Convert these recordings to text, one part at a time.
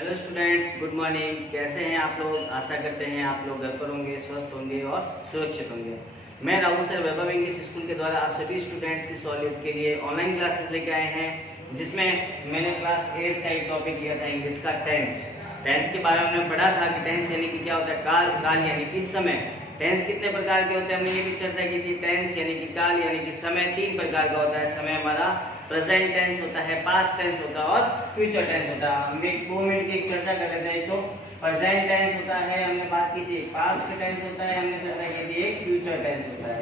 Hello students, good morning. कैसे हैं आप लोग? आशा करते हैं आप लोग घर पर होंगे, स्वस्थ होंगे और सुरक्षित होंगे। मैं राहुल सर वैभव इंग्लिश स्कूल के द्वारा आप सभी स्टूडेंट्स की सहूलियत के लिए ऑनलाइन क्लासेस लेके आए हैं, जिसमें मैंने क्लास 8 का एक टॉपिक लिया था इंग्लिश का टेंस। टेंस के बारे में हमने पढ़ा था कि टेंस यानी कि क्या होता है, काल। काल यानी कि समय। टेंस कितने प्रकार के होते हैं हमने ये भी चर्चा की थी। टेंस यानी कि काल यानी कि समय 3 प्रकार का होता है। समय हमारा प्रेजेंट टेंस होता है, पास्ट टेंस होता है और फ्यूचर टेंस होता है। हम एक 2 मिनट की चर्चा कर लेते हैं। तो प्रेजेंट टेंस होता है, हमने बात की थी। पास्ट टेंस होता है, हमने चर्चा की थी। एक फ्यूचर टेंस होता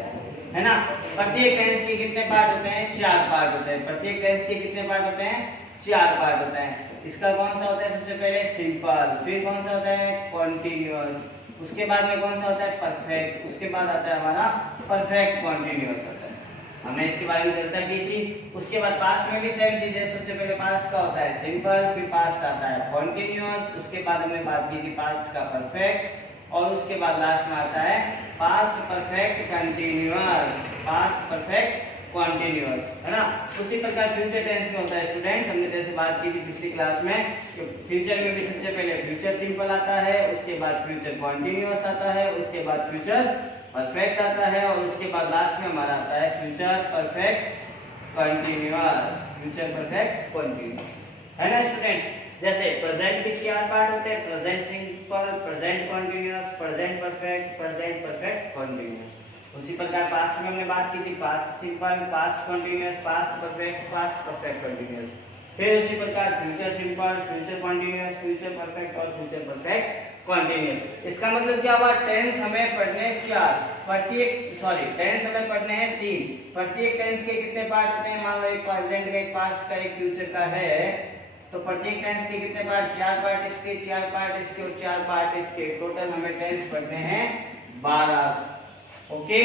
है ना। प्रत्येक टेंस के कितने पार्ट होते हैं? 4 पार्ट होते हैं। प्रत्येक टेंस के कितने पार्ट होते हैं? 4 पार्ट होते हैं। इसका कौन सा होता है? सबसे पहले सिंपल, फिर कौन सा होता है? कॉन्टिन्यूअस, उसके बाद में कौन सा होता है? परफेक्ट, उसके बाद आता है हमारा परफेक्ट कॉन्टिन्यूअस होता है। हमने इसके बारे में चर्चा की थी। उसके बाद पास्ट में भी सेम चीज है। सबसे पहले पास्ट का होता है सिंपल, फिर पास्ट आता है कॉन्टिन्यूअस, उसके बाद हमने बात की थी पास्ट का परफेक्ट, और उसके बाद लास्ट में आता है past perfect continuous. Past perfect continuous, है ना। उसी प्रकार फ्यूचर टेंस में होता है स्टूडेंट्स। हमने जैसे बात की थी पिछली क्लास में कि फ्यूचर में भी सबसे पहले फ्यूचर सिंपल आता है, उसके बाद फ्यूचर कॉन्टिन्यूअस आता है, उसके बाद फ्यूचर परफेक्ट आता है, और उसके बाद लास्ट में हमारा आता है future perfect continuous. Future perfect continuous, है ना स्टूडेंट्स। जैसे प्रेजेंट के 4 पार्ट होते हैं: present simple, present continuous, present perfect, present perfect continuous. उसी प्रकार पास्ट में हमने बात की थी past simple, past continuous, past perfect continuous. फिर उसी प्रकार future simple, future continuous, future perfect और फ्यूचर परफेक्ट कंटिन्यूअस। इसका मतलब क्या हुआ? टेंस हमें पढ़ने 4, टेंस हमें पढ़ने हैं 3। प्रत्येक टेंस के कितने पार्ट होते हैं? मान लो एक प्रेजेंट का, एक पास्ट का, एक फ्यूचर का है, तो प्रत्येक टेंस के कितने पार्ट? 4 पार्ट इसके, 4 पार्ट इसके और 4 पार्ट इसके। टोटल हमें टेंस पढ़ने हैं 12। ओके।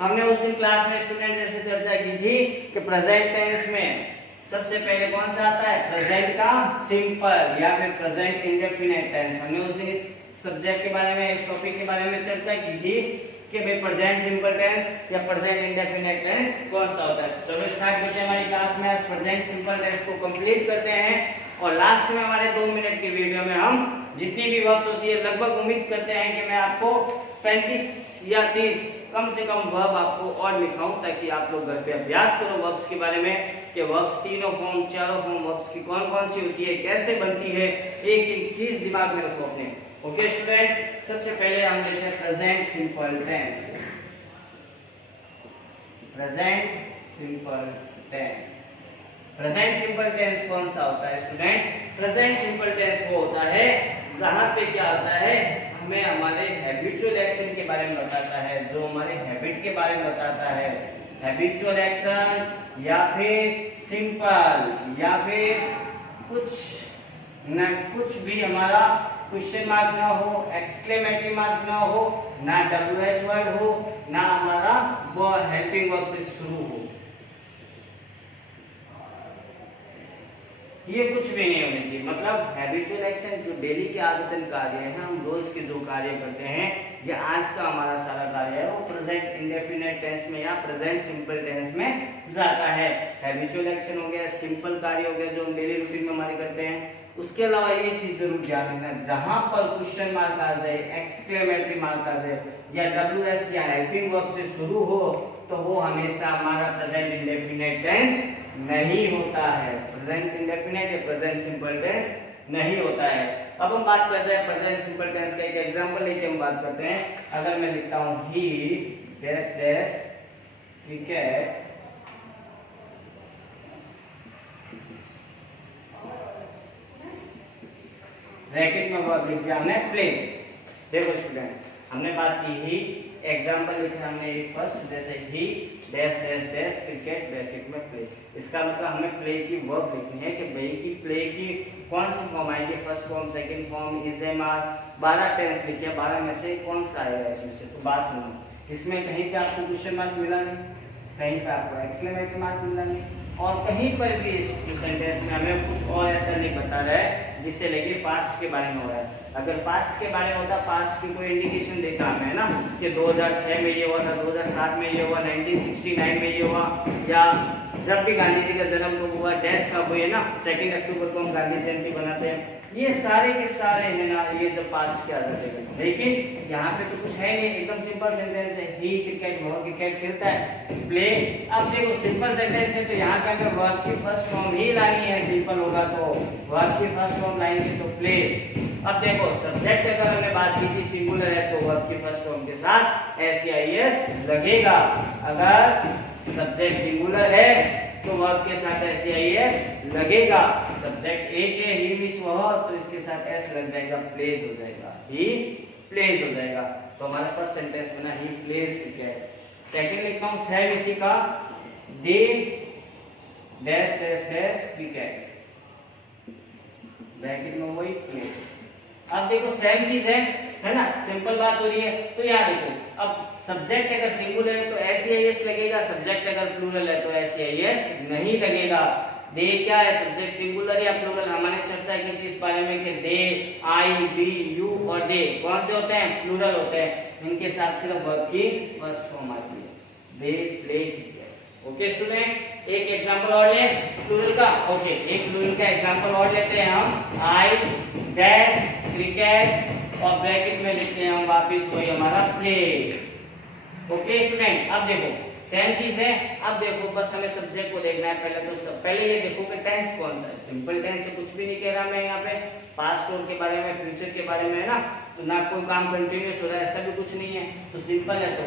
हमने उस दिन क्लास में स्टूडेंट जैसे चर्चा की थी कि प्रेजेंट टेंस में सबसे पहले कौन सा आता है? प्रेजेंट का सिंपल या फिर प्रेजेंट इंडेफिनिट टेंस। हमने उस दिन इस सब्जेक्ट के बारे में, इस टॉपिक के बारे में चर्चा की थी कि भाई प्रेजेंट सिंपल टेंस या प्रेजेंट इंडेफिनिट टेंस कौन सा होता है। चलो स्टार्ट करते हैं हमारी क्लास में। आज प्रेजेंट सिंपल टेंस को कंप्लीट करते हैं, और लास्ट में हमारे 2 मिनट की वीडियो में हम जितनी भी वक्त होती है, लगभग उम्मीद करते हैं कि मैं आपको 35 या 30 कम से कम वर्ब आपको और लिखाऊं, ताकि आप लोग घर पे अभ्यास करो वर्ब्स के बारे में कि वर्ब्स तीनों फॉर्म, चारों फॉर्म वर्ब्स की कौन कौन सी होती है, कैसे बनती है, एक एक चीज दिमाग में रखो अपने। ओके स्टूडेंट, सबसे पहले हम देखते हैं present simple tense. Present simple tense. Present simple tense कौन सा होता है स्टूडेंट्स? प्रेजेंट सिंपल टेंस वो होता है जहां पे क्या होता है, हमें हमारे हैबिचुअल एक्शन के बारे में बताता है, जो हमारे हैबिट के बारे में बताता है। हैबिचुअल एक्शन या फिर सिंपल या फिर कुछ भी हमारा क्वेश्चन मार्क ना हो, एक्सक्लेमेटरी मार्क ना हो, ना WH वर्ड हो, ना हमारा वो हेल्पिंग वर्ब से शुरू हो, ये कुछ भी नहीं होनी चाहिए। मतलब हैबिचुअल एक्शन जो डेली के आदतन कार्य है, हम रोज के जो कार्य करते हैं, ये आज का हमारा सारा कार्य है, वो प्रेजेंट इंडेफिनिट टेंस में या प्रेजेंट सिंपल टेंस में जाता है। हैबिचुअल एक्शन हो गया, सिंपल कार्य हो गया जो हम डेली रूटीन में हमारे करते हैं। उसके अलावा ये चीज जरूर ध्यान रखना, जहां पर क्वेश्चन मार्क आ जाए, एक्सक्लेमेटरी मार्क आ जाए, या WH या हेल्पिंग वर्ब से शुरू हो, तो वो हमेशा हमारा प्रेजेंट इंडेफिनिट टेंस नहीं होता है। प्रेजेंट इंडेफिनिट या प्रेजेंट सिंपल टेंस नहीं होता है। अब हम बात करते हैं प्रेजेंट सिंपल टेंस का एक एग्जांपल लेके हम बात करते हैं। अगर मैं लिखता हूं ही डैश डैश क्रिकेट, ब्रैकेट में वर्ब लिख दिया हमने प्ले। देखो स्टूडेंट, हमने बात की ही, एग्जांपल लिखा हमने एक फर्स्ट, जैसे ही dash dash dash cricket bracket में प्ले। इसका मतलब हमें प्ले की वर्ब लिखनी है कि भाई की प्ले की कौन सी फॉर्म आएगी, first form, second form, is am are. 12 tense लिखे, 12 में से कौन सा आएगा इसमें से? तो बात सुनो, इसमें कहीं पे आपको क्वेश्चन मार्क मिला नहीं, कहीं पे आपको एक्सक्लेमेटरी मार्क मिला नहीं, और कहीं पर भी इस सेंटेंस में हमें कुछ और ऐसा नहीं बता रहा है जिससे लेके पास्ट के बारे में हो रहा है। अगर पास्ट के बारे में होता, पास्ट की कोई इंडिकेशन देता हमें ना कि 2006 में ये हुआ था, 2007 में ये हुआ, 1969 में ये हुआ, या जब भी गांधी जी का जन्म कब हुआ, डेथ कब हुई है ना, 2 अक्टूबर को हम गांधी जयंती बनाते हैं। ये सारे के सारे है ना, ये जो पास्ट के आधार पे। लेकिन यहाँ पे तो कुछ है नहीं, एकदम सिंपल सेंटेंस है, ही क्रिकेट, वह क्रिकेट खेलता है, प्ले। अब देखो सिंपल सेंटेंस है तो यहाँ पे अगर वर्ब की फर्स्ट फॉर्म ही लानी है, सिंपल होगा तो वर्ब की फर्स्ट फॉर्म लाएंगे तो प्ले। अब देखो सब्जेक्ट अगर हमने बात की थी सिंगुलर है तो वर्ब की फर्स्ट फॉर्म के साथ एस या एस लगेगा। अगर सब्जेक्ट सिंगुलर है तो वर्ब के साथ एस या एस लगेगा। सब्जेक्ट एक है ही मिस वह, तो इसके साथ एस लग जाएगा, प्लेज हो जाएगा, ही प्लेज हो जाएगा। तो हमारा फर्स्ट सेंटेंस बना ही प्लेज क्रिकेट। सेकंड लिखता हूं सेम इसी का, they dash dash dash cricket, bracket में वही प्ले। अब देखो सेम चीज है ना, सिंपल बात हो रही है। तो यहाँ देखो अब सब्जेक्ट अगर सिंगुलर है तो एस या एस लगेगा, सब्जेक्ट अगर प्लूरल है तो एस या एस नहीं लगेगा। दे क्या है, सब्जेक्ट सिंगुलर या प्लूरल, हमने चर्चा की थी इस बारे में कि दे, आई, वी, यू और दे कौन से होते हैं, प्लूरल होते हैं। इनके साथ सिर्फ वर्ब की फर्स्ट फॉर्म आती है, they play cricket. Okay student, एक एग्जांपल और ले प्लूरल का। ओके, एक प्लूरल का एग्जांपल और लेते हैं हम, आई डैश क्रिकेट और ब्रैकेट में लिखते हैं हम वापस वही हमारा प्ले। ओके स्टूडेंट, अब देखो सेम चीज है। अब देखो बस हमें सब्जेक्ट को देखना है पहले। तो पहले ये देखो कि टेंस कौन सा है। सिंपल टेंस से कुछ भी नहीं कह रहा मैं यहाँ पे, पास्ट और के बारे में, फ्यूचर के बारे में है ना, तो ना कोई काम कंटिन्यूस हो रहा है, ऐसा भी कुछ नहीं है। तो सिंपल है तो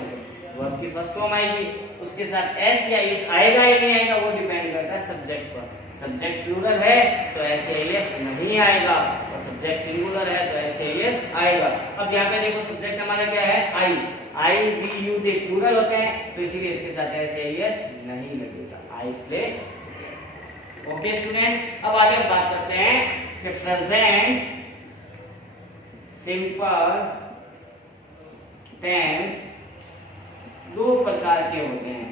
वर्ब की फर्स्ट फॉर्म आएगी, उसके साथ एस या एस आएगा या नहीं आएगा वो डिपेंड करता है सब्जेक्ट पर। सब्जेक्ट प्लूरल है तो एस या एस नहीं आएगा, और सब्जेक्ट सिंगुलर है तो एस या एस आएगा। अब यहाँ पे देखो सब्जेक्ट हमारा क्या है, आई, आई वी यू दे प्लूरल होते हैं, तो इसीलिए इसके साथ एस या एस नहीं लगेगा, आई प्ले। ओके स्टूडेंट्स, अब आगे हम बात करते हैं कि प्रेजेंट सिंपल टेंस दो प्रकार के होते हैं।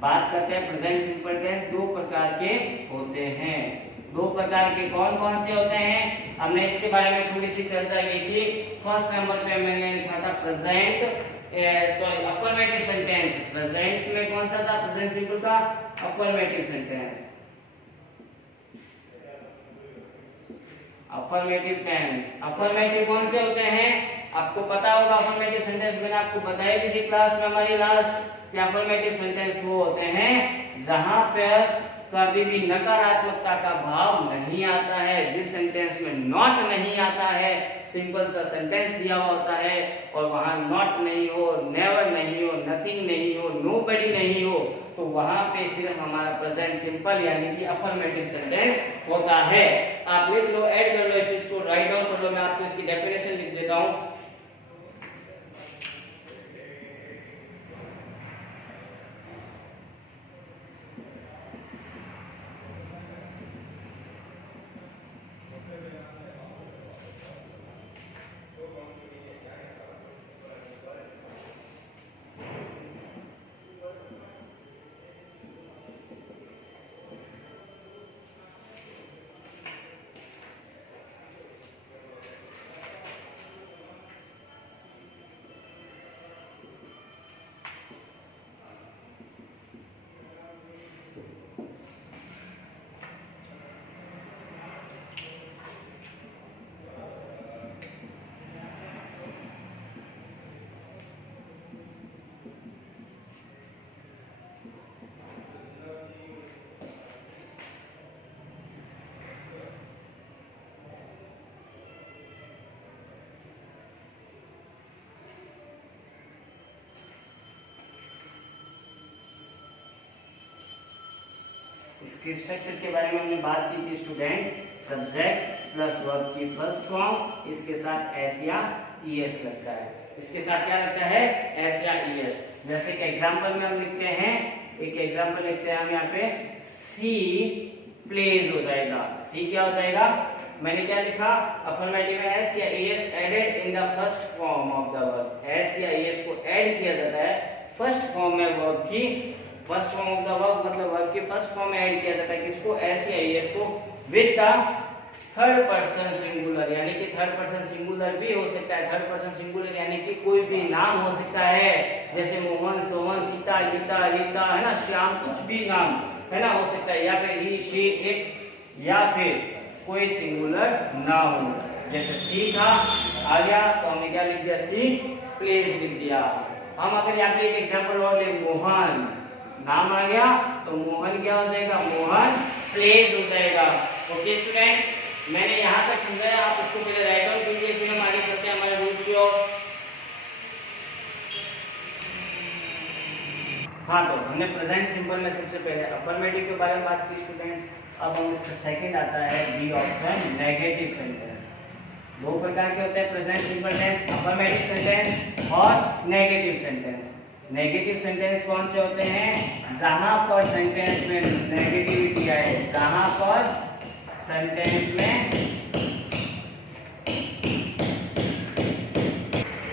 बात करते हैं प्रेजेंट सिंपल टेंस दो प्रकार के होते हैं। दो प्रकार के कौन कौन से होते हैं, हमने इसके बारे में थोड़ी सी चर्चा की थी। फर्स्ट नंबर पे मैंने लिखा था प्रेजेंट अफर्मेटिव सेंटेंस। प्रेजेंट में कौन सा था, प्रेजेंट सिंपल का affirmative sentence. Affirmative tense, affirmative कौन से होते हैं आपको पता होगा। अफर्मेटिव सेंटेंस मैंने आपको बताया भी थी क्लास में हमारी लास्ट, कि अफर्मेटिव सेंटेंस वो होते हैं जहां पर कभी भी नकारात्मकता का भाव नहीं आता है, जिस सेंटेंस में नॉट नहीं आता है, सिंपल सा सेंटेंस दिया हुआ होता है और वहां नॉट नहीं हो, नेवर नहीं हो, नथिंग नहीं हो, नोबडी नहीं हो, तो वहां पे सिर्फ हमारा प्रेजेंट सिंपल यानी कि अफर्मेटिव सेंटेंस होता है। आप लिख लो, ऐड कर लो इस चीज को, राइट डाउन कर लो, मैं आपको इसकी डेफिनेशन लिख देता हूं। इसके स्ट्रक्चर के बारे में हमने बात की थी स्टूडेंट, सब्जेक्ट प्लस वर्ब की फर्स्ट फॉर्म, इसके साथ एस या ईएस लगता है। इसके साथ क्या लगता है, एस या ईएस। जैसे कि एग्जांपल में हम लिखते हैं, एक एग्जांपल लिखते हैं हम यहाँ पे, सी प्लेज हो जाएगा। सी क्या हो जाएगा, मैंने क्या लिखा, अफर्मेटिव में एस या es added in the first form of the verb. S या ईएस को ऐड किया जाता है फर्स्ट फॉर्म में वर्ब की, first form of the verb मतलब वर्ब की फर्स्ट फॉर्म में ऐड किया जाता है किसको, एस या ईएस को, with the third person singular, यानी कि थर्ड पर्सन सिंगुलर भी हो सकता है। थर्ड पर्सन सिंगुलर यानी कि कोई भी नाम हो सकता है, जैसे मोहन, सोहन, सीता, गीता, रीता, है ना, श्याम, कुछ भी नाम है ना, हो सकता है, या फिर ही शी इट, या फिर कोई सिंगुलर नाउन, जैसे सी था आ गया तो हमने क्या लिख दिया, सी प्लेज लिख दिया। हम अगर यहाँ पे एक एग्जांपल और ले, मोहन नाम आ गया तो मोहन क्या हो जाएगा, मोहन प्लेज हो जाएगा। ओके स्टूडेंट, मैंने यहाँ तक समझाया, आप उसको पहले राइट डाउन कीजिए, फिर हम आगे चलते हैं हमारे रूल्स की ओर। हाँ, तो हमने प्रेजेंट सिंपल में सबसे पहले अफर्मेटिव के बारे में बात की स्टूडेंट्स। अब हम इसका सेकंड आता है बी ऑप्शन, नेगेटिव सेंटेंस। दो प्रकार के होते हैं present simple tense, affirmative sentence और नेगेटिव सेंटेंस। नेगेटिव सेंटेंस कौन से होते हैं, जहां पर सेंटेंस में नेगेटिविटी आए, जहां पर सेंटेंस में,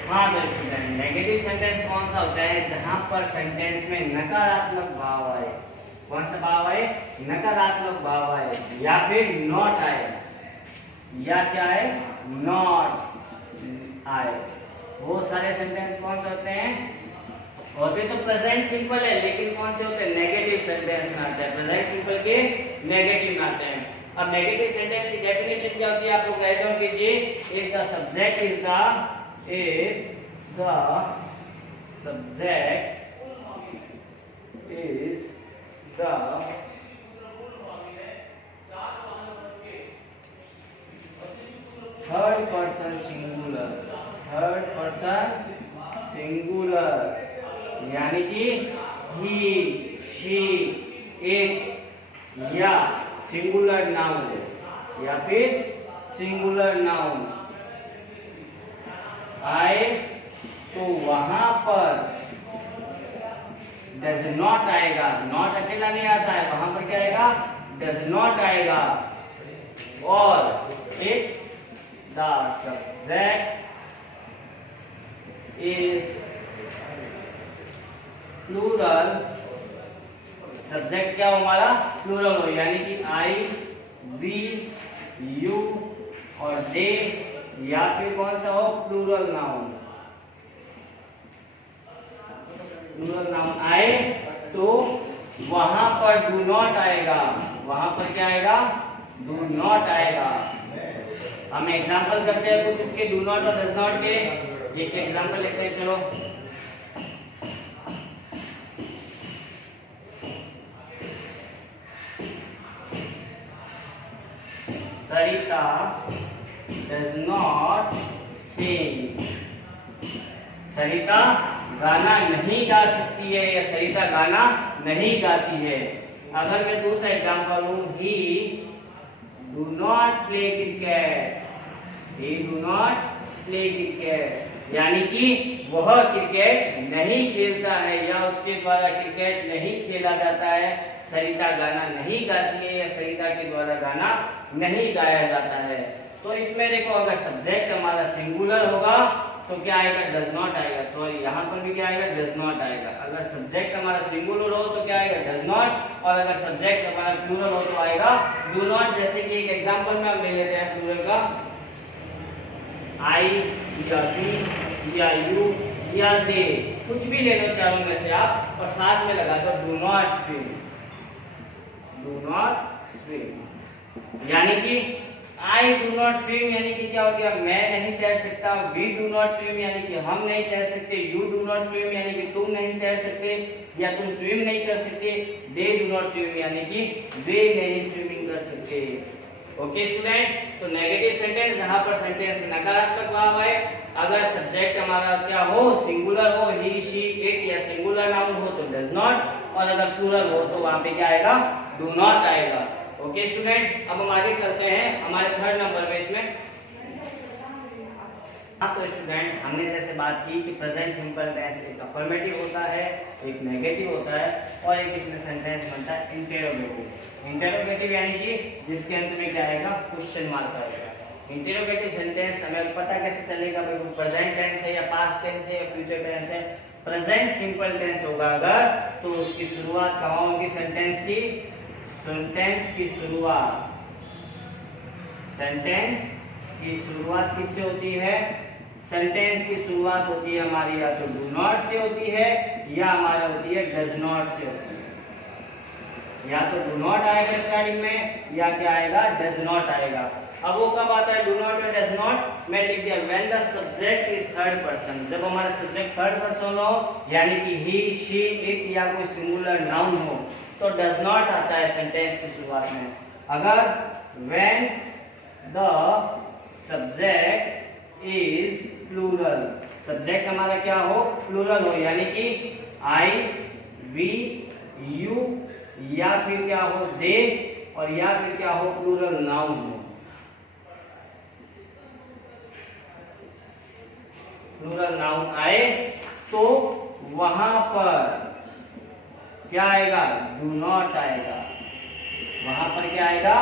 हाँ तो स्टूडेंट, नेगेटिव सेंटेंस कौन सा होता है, जहां पर सेंटेंस में नकारात्मक भाव आए। कौन सा भाव आए, नकारात्मक भाव आए, या फिर नॉट आए, या क्या है, नॉट आए। वो सारे सेंटेंस कौन से होते हैं, होते तो प्रेजेंट सिंपल है, लेकिन कौन से होते हैं, नेगेटिव सेंटेंस में आते हैं, प्रेजेंट सिंपल के नेगेटिव में आते हैं। अब नेगेटिव सेंटेंस की डेफिनेशन क्या होती है, आप लोग राइट डाउन कीजिए। If the subject is the, if the subject is the third person singular, third person singular, यानी कि he, she, it, या सिंगुलर नाउन, या फिर सिंगुलर नाउन आए, तो वहां पर डज नॉट आएगा। नॉट अकेला नहीं आता है, वहां पर क्या आएगा, डज नॉट आएगा। और if the subject is plural, subject क्या हो हमारा, प्लूरल हो, यानी कि आई, वी, यू और दे, या फिर कौन सा हो, प्लूरल नाउन, प्लूरल नाउन आए, तो वहां पर डू नॉट आएगा। वहां पर क्या आएगा, डू नॉट आएगा। हम एग्जांपल करते हैं कुछ इसके डू नॉट और डज नॉट के। एक एग्जांपल लेते हैं, चलो। सरिता does not sing, सरिता गाना नहीं गा सकती है, या सरिता गाना नहीं गाती है। अगर मैं दूसरा एग्जांपल लूं, he do not play cricket, he do not play cricket, यानी कि वह क्रिकेट नहीं खेलता है, या उसके द्वारा क्रिकेट नहीं खेला जाता है। सरिता गाना नहीं गाती है, या सरिता के द्वारा गाना नहीं गाया जाता है। तो इसमें देखो, अगर सब्जेक्ट हमारा सिंगुलर होगा तो क्या आएगा, डज नॉट आएगा। सॉरी, यहाँ पर भी क्या आएगा, डज नॉट आएगा। अगर सब्जेक्ट हमारा सिंगुलर हो तो क्या आएगा, डज नॉट, और अगर सब्जेक्ट हमारा प्लूरल हो तो आएगा डू नॉट। जैसे कि एक एग्जांपल में हम ले लेते हैं प्लूरल का, आई या वी या यू या दे, कुछ भी ले लो चारों में से आप, और साथ में लगा दो do not swim, do not swim, यानी कि आई डू नॉट स्विम यानी कि क्या हो गया, मैं नहीं तैर सकता। वी डू नॉट स्विम यानी कि हम नहीं तैर सकते। यू डू नॉट स्विम यानी कि तुम नहीं तैर सकते या तुम स्विम नहीं कर सकते। दे डू नॉट स्विम यानी कि वे नहीं स्विमिंग कर सकते। ओके स्टूडेंट, तो नेगेटिव सेंटेंस जहां पर सेंटेंस में नकारात्मक भाव है, अगर सब्जेक्ट हमारा क्या हो, सिंगुलर हो, ही शी इट या सिंगुलर नाउन हो तो डज नॉट, और अगर प्लूरल हो तो वहां पे क्या आएगा, डू नॉट आएगा। ओके स्टूडेंट, अब हम आगे चलते हैं हमारे थर्ड नंबर पे इसमें। हाँ तो स्टूडेंट, हमने जैसे बात की कि प्रेजेंट सिंपल टेंस एक अफर्मेटिव होता है, एक नेगेटिव होता है, और एक इसमें सेंटेंस बनता है इंटेरोगेटिव। इंटेरोगेटिव यानी कि जिसके अंत में क्या आएगा, क्वेश्चन मार्क आएगा। इंटेरोगेटिव सेंटेंस हमें पता कैसे चलेगा भाई वो प्रेजेंट टेंस है या पास्ट टेंस है या फ्यूचर टेंस है। प्रेजेंट सिंपल टेंस होगा अगर, तो उसकी शुरुआत कहाँ होगी, सेंटेंस की शुरुआत किससे होती है, सेंटेंस की शुरुआत होती है हमारी या तो डू नॉट से होती है या हमारा होती है डज नॉट से होती है। या तो डू नॉट आएगा स्टार्टिंग में या क्या आएगा, डज नॉट आएगा। अब वो कब आता है डू नॉट और डज नॉट, मैं लिख दिया when the subject is third person, जब हमारा सब्जेक्ट थर्ड पर्सन हो यानी कि ही शी इट या कोई सिंगुलर नाउन हो तो डज नॉट आता है सेंटेंस की शुरुआत में। अगर when the subject is plural, subject हमारा क्या हो, प्लूरल हो यानी कि आई वी यू या फिर क्या हो दे और या फिर क्या हो प्लूरल नाउन हो, प्लूरल नाउन आए तो वहां पर क्या आएगा, डू नॉट आएगा, वहां पर क्या आएगा,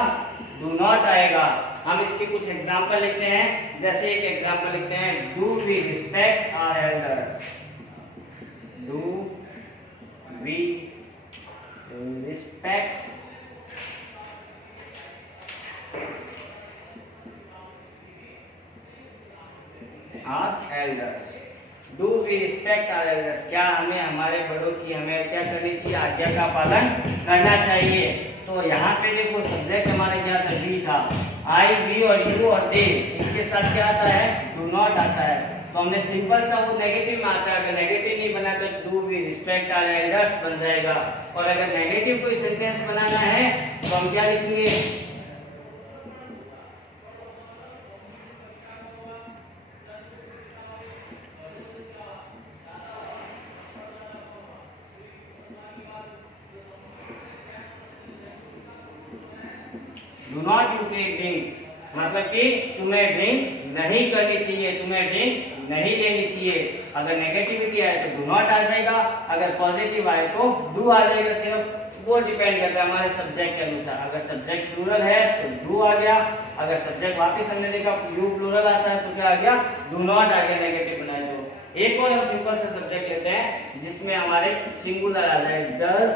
डू नॉट आएगा। हम इसके कुछ एग्जाम्पल लिखते हैं, जैसे एक एग्जाम्पल लिखते हैं do we respect our elders, do we respect our elders, do we respect our elders, क्या हमें हमारे बड़ों की हमें क्या करनी चाहिए, आज्ञा का पालन करना चाहिए। तो यहाँ पे देखो सब्जेक्ट हमारे क्या था, वी था, आई वी और यू और दे, इसके साथ क्या आता है, डू नॉट आता है। तो हमने सिंपल सा वो नेगेटिव में आता है, अगर नेगेटिव नहीं बना तो do we respect our elders बन जाएगा। और अगर नेगेटिव कोई सेंटेंस बनाना है तो हम क्या लिखेंगे, do not you take drink, मतलब कि तुम्हें ड्रिंक नहीं करनी चाहिए, तुम्हें ड्रिंक नहीं लेनी चाहिए। अगर नेगेटिविटी आए तो डू नॉट आ जाएगा, अगर पॉजिटिव आए तो डू आ जाएगा। सिर्फ वो डिपेंड करता है हमारे सब्जेक्ट के अनुसार, अगर सब्जेक्ट प्लूरल है तो डू आ गया, अगर सब्जेक्ट वापस हमने देखा यू प्लूरल आता है तो क्या आ गया, डू नॉट आ गया नेगेटिव बनाए तो। एक और हम सिंपल सा सब्जेक्ट लेते हैं जिसमें हमारे सिंगुलर आ जाए, does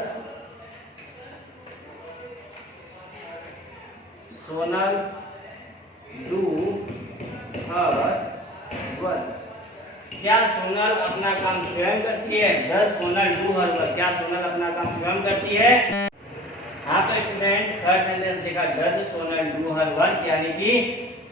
Sonal do her work, क्या सोनल अपना काम स्वयं करती है, does Sonal do her work, क्या सोनल अपना काम स्वयं करती है। हाँ तो स्टूडेंट थर्ड सेंटेंस लिखा does Sonal do her work, यानी कि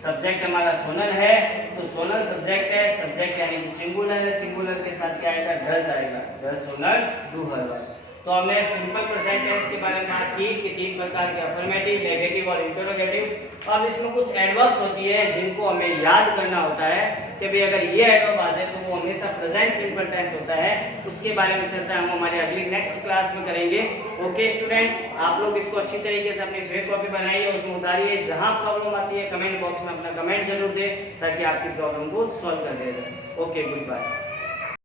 सब्जेक्ट हमारा सोनल है तो सोनल सब्जेक्ट है, सब्जेक्ट यानी कि सिंगुलर है, सिंगुलर के साथ क्या आएगा, डज आएगा, does Sonal do her work. तो हमने सिंपल प्रेजेंट टेंस के बारे में बात की कि तीन प्रकार के अफर्मेटिव, नेगेटिव और इंटरोगेटिव। अब इसमें कुछ एडवर्ब्स होती है जिनको हमें याद करना होता है कि भाई अगर ये एडवर्ब आ जाए तो वो हमेशा प्रेजेंट सिंपल टेंस होता है। उसके बारे में चर्चा हम हमारे अगली नेक्स्ट क्लास में करेंगे। ओके स्टूडेंट, आप लोग इसको अच्छी तरीके से अपनी फेक कॉपी बनाइए, उसमें उतारिए, जहां प्रॉब्लम आती है कमेंट बॉक्स में अपना कमेंट जरूर दें ताकि आपकी प्रॉब्लम को सॉल्व कर दिया जाए। Okay, good bye.